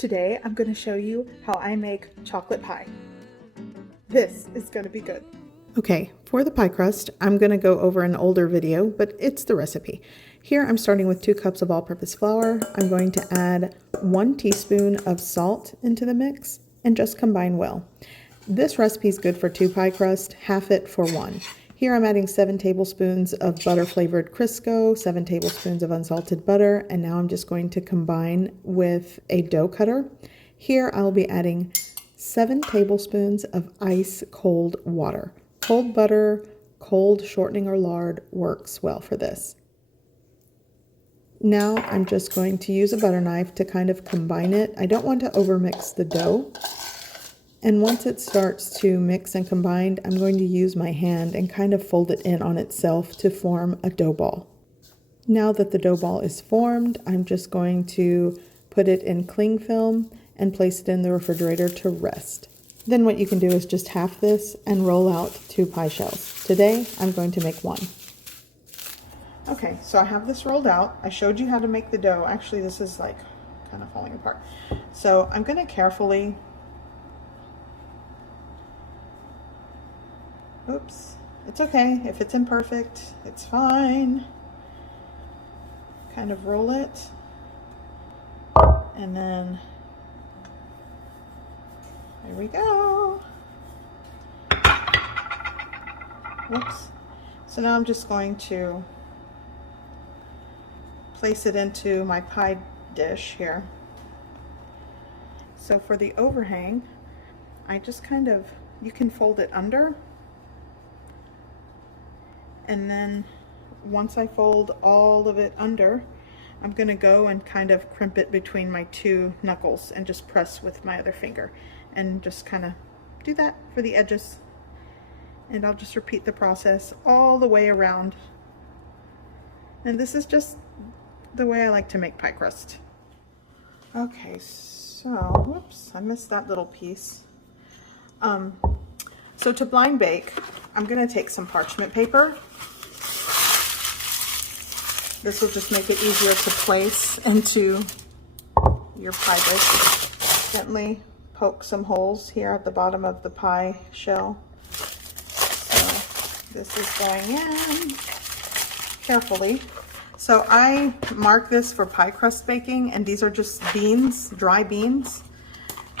Today I'm going to show you how I make chocolate pie. This is going to be good. Okay, for the pie crust, I'm going to go over an older video, but it's the recipe. Here I'm starting with 2 cups of all-purpose flour. I'm going to add 1 teaspoon of salt into the mix and just combine well. This recipe is good for 2 pie crust, half it for 1. Here I'm adding 7 tablespoons of butter-flavored Crisco, 7 tablespoons of unsalted butter, and now I'm just going to combine with a dough cutter. Here I'll be adding 7 tablespoons of ice cold water. Cold butter, cold shortening or lard works well for this. Now I'm just going to use a butter knife to kind of combine it. I don't want to overmix the dough. And once it starts to mix and combine, I'm going to use my hand and kind of fold it in on itself to form a dough ball. Now that the dough ball is formed, I'm just going to put it in cling film and place it in the refrigerator to rest. Then what you can do is just half this and roll out 2 pie shells. Today, I'm going to make 1. Okay, so I have this rolled out. I showed you how to make the dough. Actually, this is like kind of falling apart. So I'm going to carefully, oops, it's okay. If it's imperfect, it's fine. Kind of roll it. And then, there we go. Whoops. So now I'm just going to place it into my pie dish here. So for the overhang, I just kind of, you can fold it under, and then once I fold all of it under, I'm going to go and kind of crimp it between my 2 knuckles and just press with my other finger and just kind of do that for the edges. And I'll just repeat the process all the way around. And this is just the way I like to make pie crust. Okay, so, whoops, I missed that little piece. So to blind bake, I'm going to take some parchment paper. This will just make it easier to place into your pie dish. Gently poke some holes here at the bottom of the pie shell. So this is going in carefully. So I mark this for pie crust baking, and these are just beans, dry beans.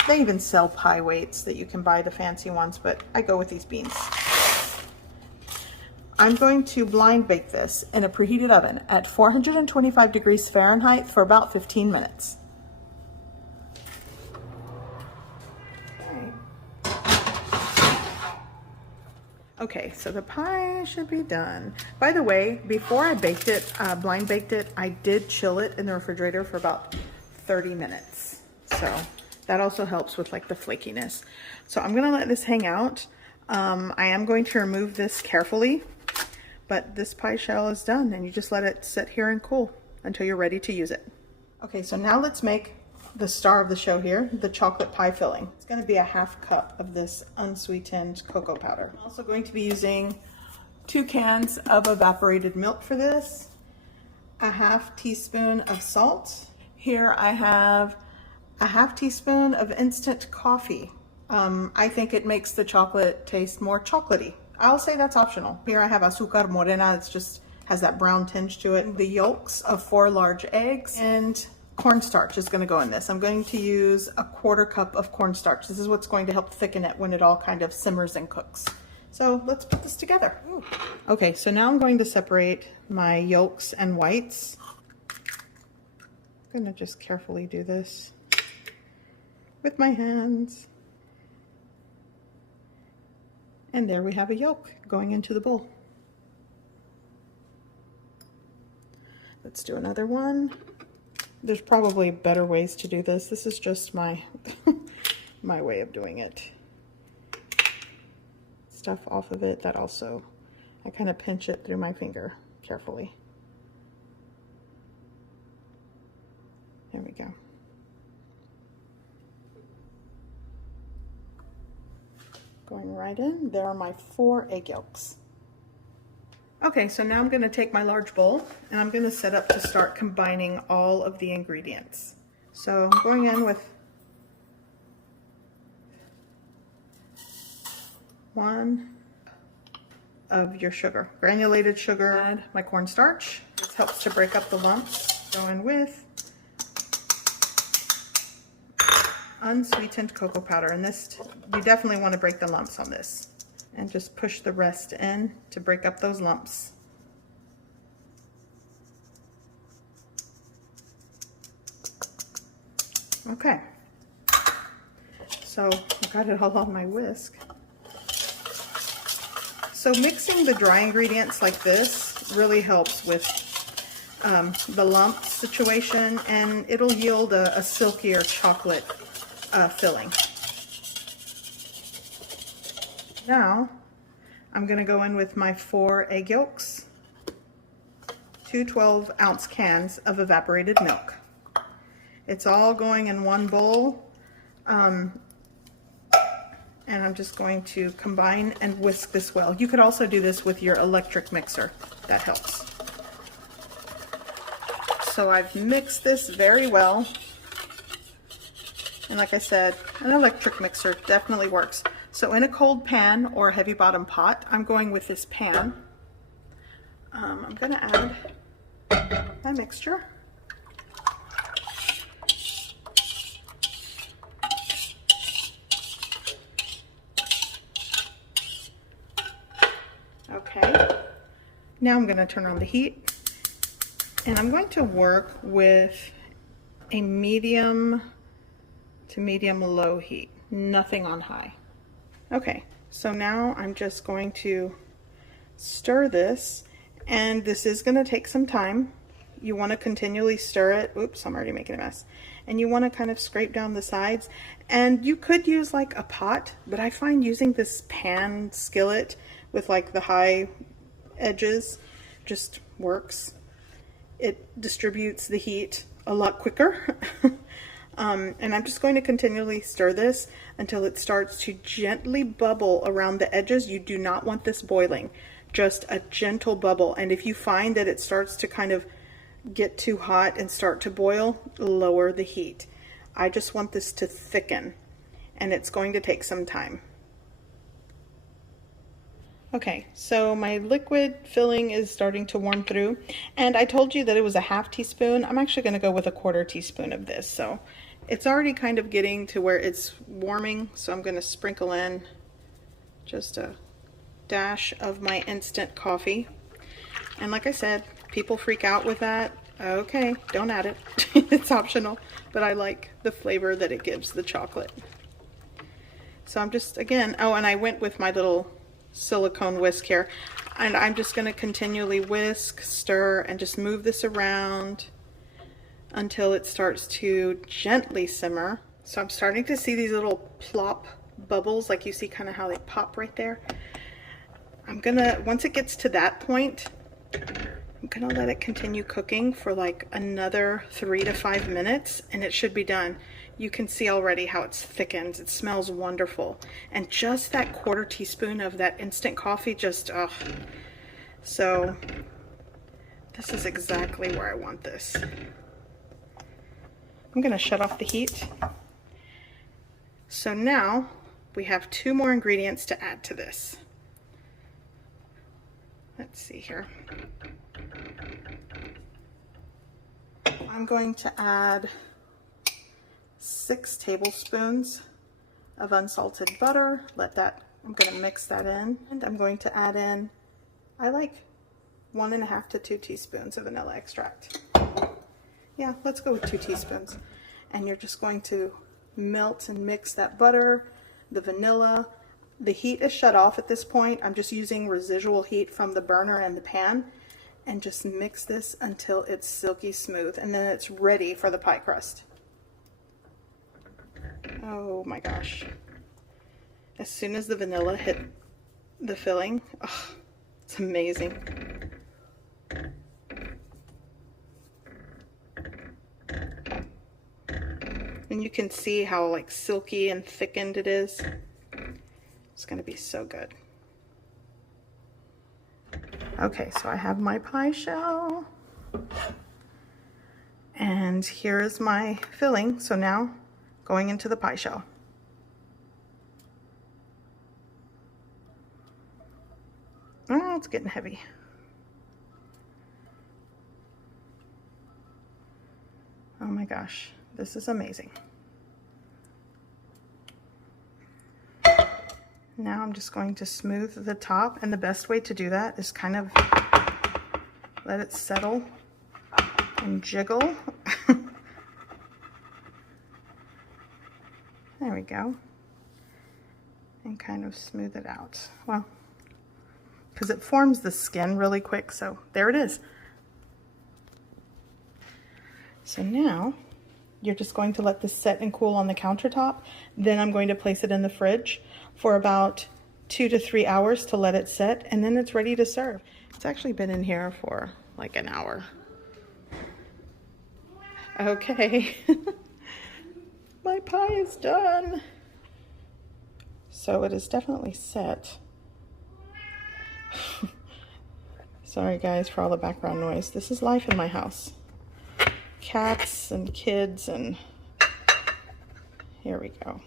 They even sell pie weights that you can buy, the fancy ones, but I go with these beans. I'm going to blind bake this in a preheated oven at 425 degrees Fahrenheit for about 15 minutes. Okay, so the pie should be done. By the way, before I baked it, blind baked it, I did chill it in the refrigerator for about 30 minutes. So that also helps with like the flakiness. So I'm gonna let this hang out. I am going to remove this carefully, but this pie shell is done, and you just let it sit here and cool until you're ready to use it. Okay, so now let's make the star of the show here, the chocolate pie filling. It's going to be a half cup of this unsweetened cocoa powder. I'm also going to be using 2 cans of evaporated milk for this, a half teaspoon of salt. Here I have a half teaspoon of instant coffee. I think it makes the chocolate taste more chocolatey. I'll say that's optional. Here I have azúcar morena. It's just has that brown tinge to it. The yolks of 4 large eggs, and cornstarch is going to go in this. I'm going to use a 1/4 cup of cornstarch. This is what's going to help thicken it when it all kind of simmers and cooks. So let's put this together. Ooh. Okay, so now I'm going to separate my yolks and whites. I'm going to just carefully do this with my hands. And there we have a yolk going into the bowl. Let's do another one. There's probably better ways to do this. This is just my my way of doing it. Stuff off of it. That also, I kind of pinch it through my finger carefully. There we go. Going right in. There are my 4 egg yolks. Okay, so now I'm going to take my large bowl and I'm going to set up to start combining all of the ingredients. So I'm going in with 1 of your sugar, granulated sugar. Add my cornstarch. This helps to break up the lumps. Go in with unsweetened cocoa powder, and this, you definitely want to break the lumps on this, and just push the rest in to break up those lumps. Okay, so I got it all on my whisk. So mixing the dry ingredients like this really helps with the lump situation, and it'll yield a silkier chocolate filling. Now I'm going to go in with my 4 egg yolks, 2 12-ounce cans of evaporated milk. It's all going in one bowl, and I'm just going to combine and whisk this well. You could also do this with your electric mixer. That helps. So I've mixed this very well. And like I said, an electric mixer definitely works. So in a cold pan or a heavy bottom pot, I'm going with this pan. I'm going to add my mixture. Okay, now I'm going to turn on the heat, and I'm going to work with a medium to medium low heat, nothing on high. Okay, so now I'm just going to stir this, and this is going to take some time. You want to continually stir it. Oops, I'm already making a mess. And you want to kind of scrape down the sides, and you could use like a pot, but I find using this pan skillet with like the high edges just works. It distributes the heat a lot quicker. And I'm just going to continually stir this until it starts to gently bubble around the edges. You do not want this boiling, just a gentle bubble. And if you find that it starts to kind of get too hot and start to boil, lower the heat. I just want this to thicken, and it's going to take some time. Okay, so my liquid filling is starting to warm through, and I told you that it was a ½ teaspoon. I'm actually going to go with a ¼ teaspoon of this. So it's already kind of getting to where it's warming, so I'm going to sprinkle in just a dash of my instant coffee. And like I said, people freak out with that. Okay, don't add it. It's optional, but I like the flavor that it gives the chocolate. So I'm just, again, oh, and I went with my little silicone whisk here, and I'm just going to continually whisk, stir, and just move this around until it starts to gently simmer. So I'm starting to see these little plop bubbles, like you see kind of how they pop right there. I'm gonna, once it gets to that point, I'm gonna let it continue cooking for like another 3 to 5 minutes, and it should be done. You can see already how it's thickened. It smells wonderful. And just that ¼ teaspoon of that instant coffee, just, so this is exactly where I want this. I'm gonna shut off the heat. So now we have 2 more ingredients to add to this. Let's see here. I'm going to add 6 tablespoons of unsalted butter. I'm going to mix that in, and I'm going to add in, I like 1½ to 2 teaspoons of vanilla extract. Yeah, let's go with 2 teaspoons. And you're just going to melt and mix that butter, the vanilla. The heat is shut off at this point. I'm just using residual heat from the burner and the pan, and just mix this until it's silky smooth, and then it's ready for the pie crust. Oh my gosh. As soon as the vanilla hit the filling, oh, it's amazing. And you can see how like silky and thickened it is. It's going to be so good. Okay, so I have my pie shell, and here is my filling. So now going into the pie shell. Oh, it's getting heavy. Oh my gosh, this is amazing. Now I'm just going to smooth the top, and the best way to do that is kind of let it settle and jiggle. There we go. And kind of smooth it out. Well, because it forms the skin really quick, so there it is. So now you're just going to let this set and cool on the countertop. Then I'm going to place it in the fridge for about 2 to 3 hours to let it set, and then it's ready to serve. It's actually been in here for like an hour. Okay, my pie is done. So it is definitely set. Sorry guys for all the background noise. This is life in my house. Cats and kids, and here we go.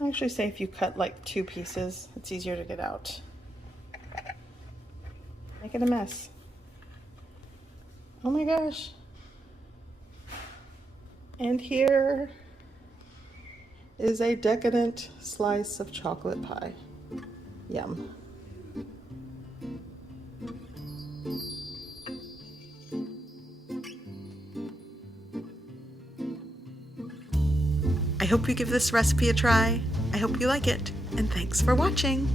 I actually say if you cut like 2 pieces, it's easier to get out. Make it a mess. Oh my gosh. And here is a decadent slice of chocolate pie. Yum. I hope you give this recipe a try. I hope you like it, and thanks for watching.